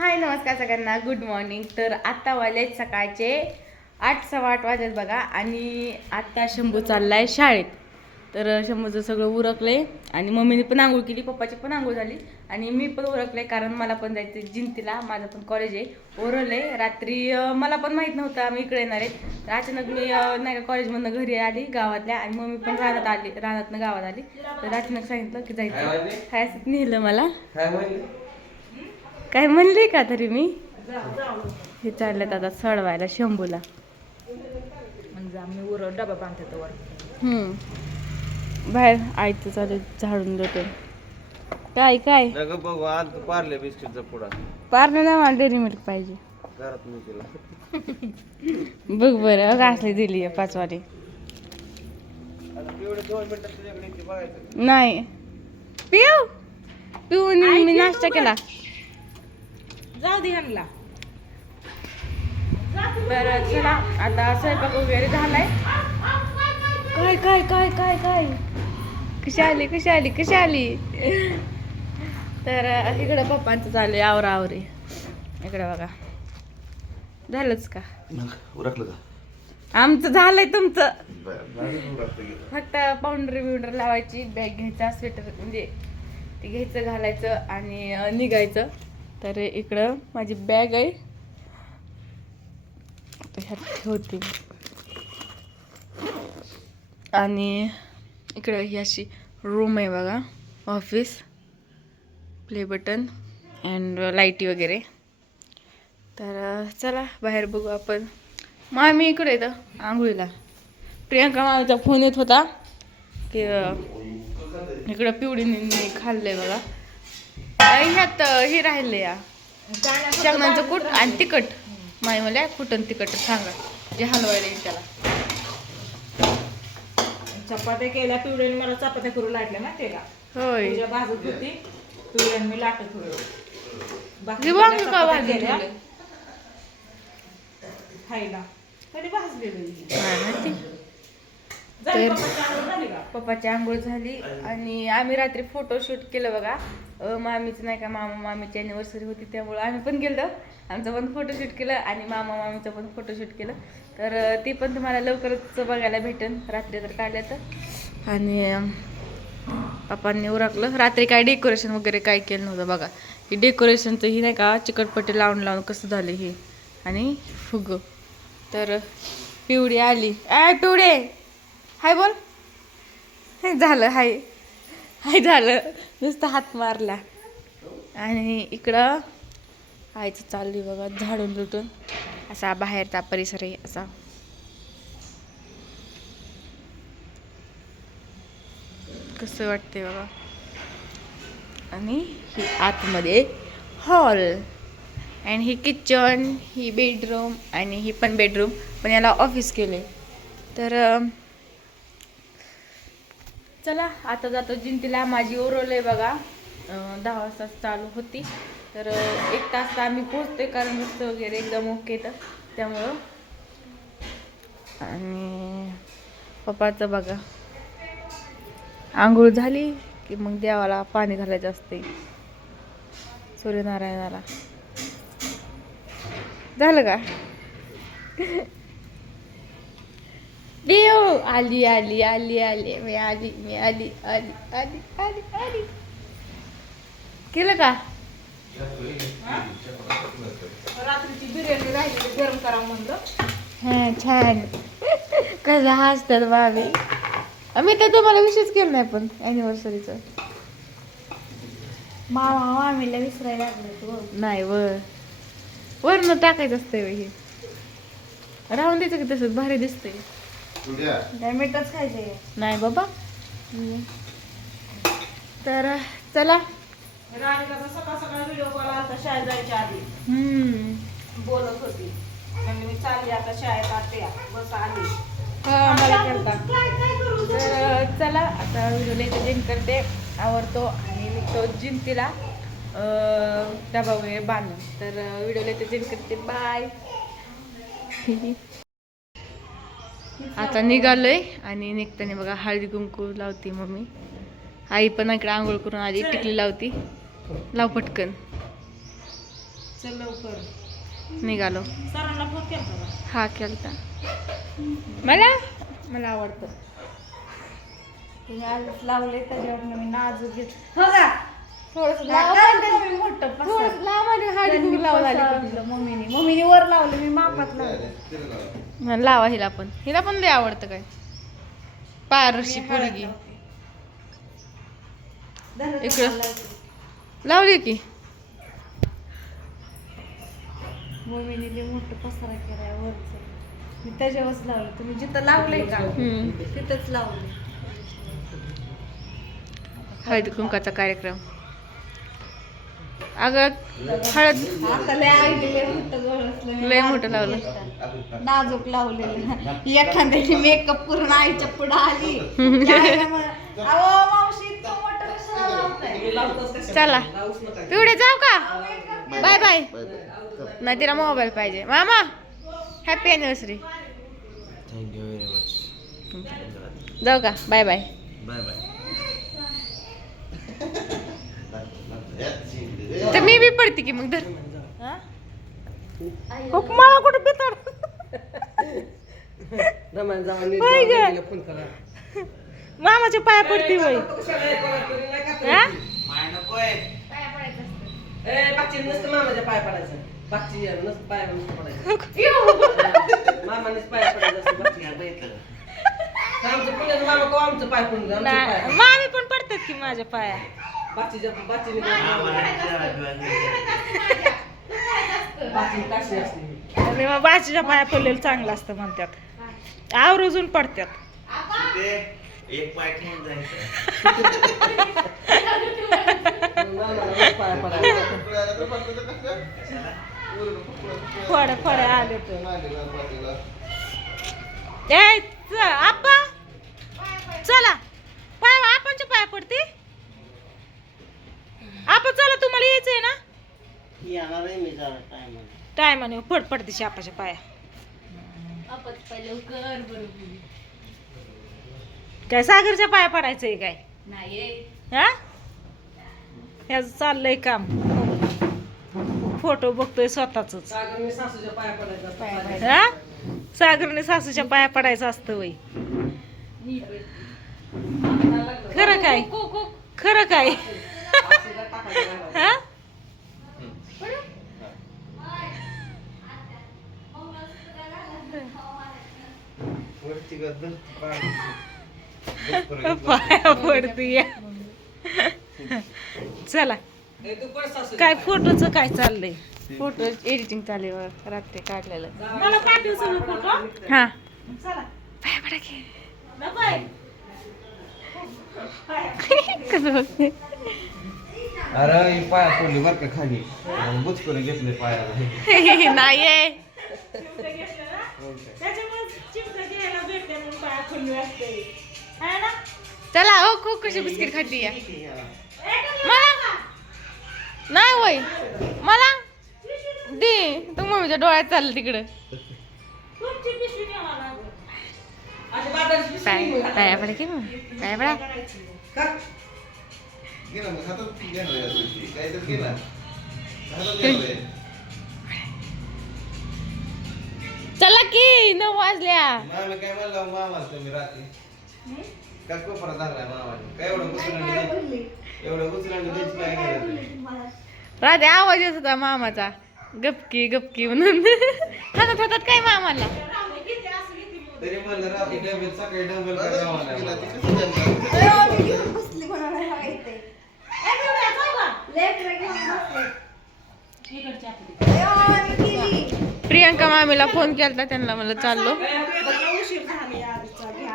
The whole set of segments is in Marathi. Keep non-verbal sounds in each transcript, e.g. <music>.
हाय नमस्कार सगळ्यांना. गुड मॉर्निंग तर आत्ता वाजले सकाळचे आठ सव्वा आठ वाजत बघा आणि आत्ता शंभू चाललाय शाळेत. तर शंभूचं सगळं उरकलंय आणि मम्मीने पण आंघोळ केली पप्पाची पण आंघोळ झाली आणि मी पण उरकले कारण मला पण जायचं जिंतीला. माझं पण कॉलेज आहे. ओरलंय रात्री अं, मला पण माहीत नव्हतं आम्ही इकडे येणार आहे तर अचानक मी नाही का कॉलेजमधनं घरी आली गावातल्या आणि मम्मी पण रानात आली रानातनं गावात आली. तर अचानक सांगितलं की जायचं काय असं नेलं मला. काय म्हणले का तरी मी? हे चाललेत आता सडवायला शंभूला. म्हणजे डबा बांधतो. बाहेर आईचं चालू झाडून देतो काय काय? बघू आज पार्ले बिस्किटचा पुडा. पार्ले ना मला डेअरी मिल्क पाहिजे. घरात मी तिला बघ बरं घासली दिली आहे पाचवाली. नाही. पिऊ. पिऊन मी नाश्ता केला. जाऊ दे ह्यांना. बरं चला. आता स्वयंपाक वगैरे झालाय. काय काय काय काय काय? कशी आली कशी आली कशी आली? तर इकडं पप्पांचं चालू आहे आवरा आवरे. इकडं बघा. झालंच का? उरकलं का? आमचं झालंय तुमचं. बरं फक्त पाऊंडर बिउंडर लावायची बॅग घ्यायचा स्वेटर म्हणजे ते घ्यायचं घालायचं आणि निघायचं. तर इकडं माझी बॅग आहे. ह्यात ठेवते. आणि इकडं ही अशी रूम आहे बघा ऑफिस प्ले बटन अँड लाईटी वगैरे. तर चला बाहेर बघू आपण. मामी इकडे येतं आंघोळीला. प्रियांका मामीचा फोन येत होता. की इकडं इकडं पिवडीने आहे बघा. ह्यात हे राहिलं या. शेंगदाण्याचं कूट आणि तिखट. माई मला कुठं तिखट? सांगा. जे हलवायला येईल त्याला. चपात्या केल्या पिवळ्याने मला चपात्या करू लागल्या ना त्याला. होय. तुझ्या भाजत होती. पिवळ्याने मी लाटत होतो. बाकी वांग का ठेवलंय? खायला. कधी भाजलेली तर- पप्पाची आंघोळ झाली आणि आम्ही रात्री फोटोशूट केलं बघा. मामीचं नाही का मामा मामीची ॲनिव्हर्सरी होती त्यामुळं आम्ही पण गेलो आमचं पण फोटोशूट केलं आणि मामा मामीचं पण फोटोशूट केलं. तर ती पण तुम्हाला लवकरच बघायला भेटेल रात्री जर काढल्या तर. आणि पप्पांनी उरकलं. रात्री काय डेकोरेशन वगैरे काय केलं नव्हतं बघा. हे डेकोरेशनचं ही नाही का चिकटपट्टी लावून लावून कसं झालं हे. आणि फुग. तर पिवडी आली. आय पिवडे हाय बोल. हे झालं हाय. हाय झालं? नुसतं हात मारला. आणि इकडं आईचं चालली बघा झाडून लुटून. असा बाहेरचा परिसर आहे असा. कसं वाटते बघा. आणि ही आतमध्ये हॉल. आणि ही किचन ही बेडरूम आणि ही पण बेडरूम. पण याला ऑफिस केले तर चला आता जातो जिंतीला. माझी ओरल आहे बघा. दहा वाजता चालू होती. तर एक तास तर आम्ही पोहोचतोय कारण रस्ते वगैरे एकदम ओके तर. त्यामुळं. आणि पप्पाचं बघा. आंघोळ झाली की मग देवाला पाणी घालायचं असते. सूर्यनारायणाला. झालं का? <laughs> देव आली आली आली आली मी आली मी आली आली आली आली आली केलं का रात्रीची बिर्याणी राहिली गरम करा म्हणलं हा छान कसं हसतात बाबी आम्ही तर तुम्हाला विशेष केलं नाही पण अॅनिव्हर्सरीचं मामा मामीला विसरायला लागलं तू नाही वर वरनं टाकायचं असतंय हे राहून द्यायचं की तसंच भारी दिसतंय काय मिठच खायचंय नाही बाबा. तर चला. राधिकाचा सकाळ सकाळ व्हिडिओ कॉल आलता शाळेत जायच्या आधी. हम्म. बोलत होती. म्हणजे मी चालली आता शाळेत आते बस आली. हा तर चला आता व्हिडिओला इथे जिम करते. आवडतो आणि निघतो जिंतीला. अं, डबा वगैरे बांधून. तर व्हिडिओला इथे जिम करते. बाय <laughs> आता निघालोय आणि निघताना बघा हळदी कुंकू लावते मम्मी. आई पण इकडे आंघोळ करून आली टिकली लावती. लाव पटकन. चल लवकर. निघालो. हा केलता. मला? मला आवडतं. लावले त्याच्यावर मी नाजूक घेत हो का? थोडस पसरलं मम्मीने. मम्मीने वर लावलं मी मापात लावलं. लावा. हिला पण. हिला पण लय आवडतं काय? पारशी पोरगी इकडं. लावली की? मम्मीने लय मोठं पसारा केलाय वरच. मी त्याच्यावरच लावलं. तुम्ही जिथं लावलंय का? हम्म. तिथंच लावलंय. हळद कुंकाचा कार्यक्रम. अगं हळद. आता लय मोठं लावलं. नाजूक लावलेलं. एखाद्याची मेकअप करून आईच्या पुढे आली. चला. पिवडे जाऊ का? बाय बाय नाही तिला मोबाईल पाहिजे. मामा happy anniversary thank you very much जाऊ का? बाय बाय बाय बाय बी पडते की मग धर. हो, मला कुठे होय ग. मामाच्या पाया पडते वय हा? मामाच्या पाय पडायचं. बागची नसतं पाय नसतं पडायचं. मामानेच पाय पडायचं असतं बागची आमचं पुण्याचं मामा को आमचं पाय पडून आमचं पाय. मामी पण पडतात की माझ्या पाया. बागचीच्या बागचीने बागची काशी असते? अरे मग बाजीच्या पाया पडलेलं चांगलं असतं म्हणतात. आवर्जून पडतात. एक पाय ठेवून जायचं. फळ फळ आले तर. ए चला. पाय आपणच्या पाया पडते आपण चला तुम्हाला यायचंय ना येणार आहे मी जरा टाइम टायमाने पड पडते शापाच्या पाया. काय सागरच्या पाया पडायचंय काय? हा? ह्याच चाललंय काम. फोटो बघतोय स्वतःच सागरने सासूच्या पाया पडायचं असतं. हा? सागरने सासूच्या पाया पडायचं असतं वय. खरं काय? खरं काय. हा? पाया पडते चला. ए, तू पण सासूच्या काय. फोटोचं काय चाललंय? फोटो एडिटिंग चालू आहे रात्री काढलेलं. मला पाठव सगळं फोटो. हा. चला. कसं बघते? अरे ही पाया पडली बरं का खाली. बुच करून घेतले पायाला. <laughs> नाही आहे त्याच्यामुळे चिमटा घ्यायला भेटते म्हणून पाया खुल्ली असते. है ना? चला हो खूप कशी बिस्किट या. मला नाही होय मला दे. तू मम्मीच्या डोळ्यात चाललं तिकडं. पाय पडा की मग? पाया पडा? गेला मग हातात गेला हातात की नऊ वाजल्या. मामी काय म्हणला मामा तुम्ही रात्री. काय कोपरा धरलाय मामाने? काय एवढं उचलून एवढं उचलून द्यायची काय गरज आहे? रात्री आवाज येत होता मामाचा. गपकी गपकी म्हणून. हातात हातात काय मामाला? तरी म्हणलं रात्री डबेल सकाळी डबेल काय गावाला बसली कोणाला का? प्रियंका मामीला फोन केला त्यांना म्हणलं चाललो.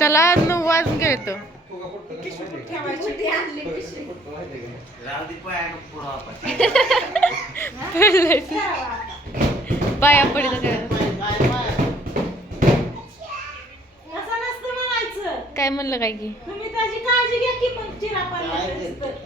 चला नऊ वाजून गेले तो फुगा फुटतो कसं माहिती आहे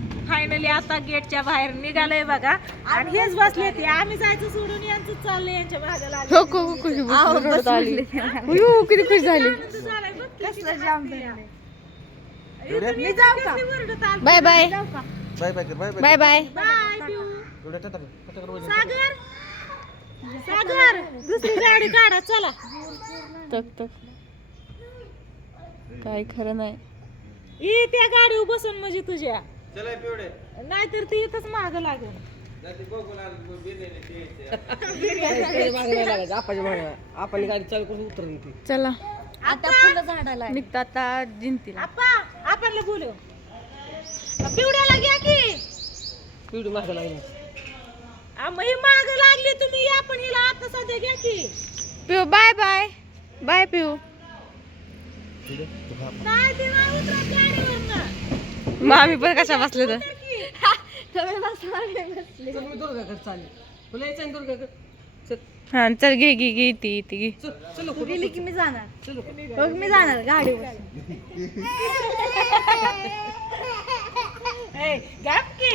फायनली आता गेटच्या बाहेर निघालोय बघा. आणि हेच बसले ते. आम्ही जायचं सोडून यांचं चाललंय यांच्या भागाला. हो हो खुशी रडत आली. उयू, किती खुश झाली. कसलं जाम मी जाऊ का? Bye bye. बाय बाय कर बाय. Bye bye. बाय पिऊ. एवढ्या टाटा टाटा कर सागर! सागर! दुसरी गाडी काढा चला. तक तक. काय खरं नाही. ई त्या गाडीवर बसून म्हणजे तुझ्या. चला पिवडे नाहीतर ती इथंच माग लागेल. आपण गाडी चालू करून उतरली ती चला. आता फुलं झाडाला निघतो आता जिंतीला. आप्पा आपणला बोलव पिवड्याला घ्या की. पिवडी मागे लागली आ, मग ही माग लागली तुम्ही या पण हिला आता सध्या घ्या की. पिऊ बाय बाय. बाय पिऊ. नाही ते नाही उतरत गाडीवरनं. मग आम्ही पण कशा बसले तर. चल हा घे घे घे ती ती घे. गेली की मी जाणार. मग मी जाणार गाडीवर. ए, गप की.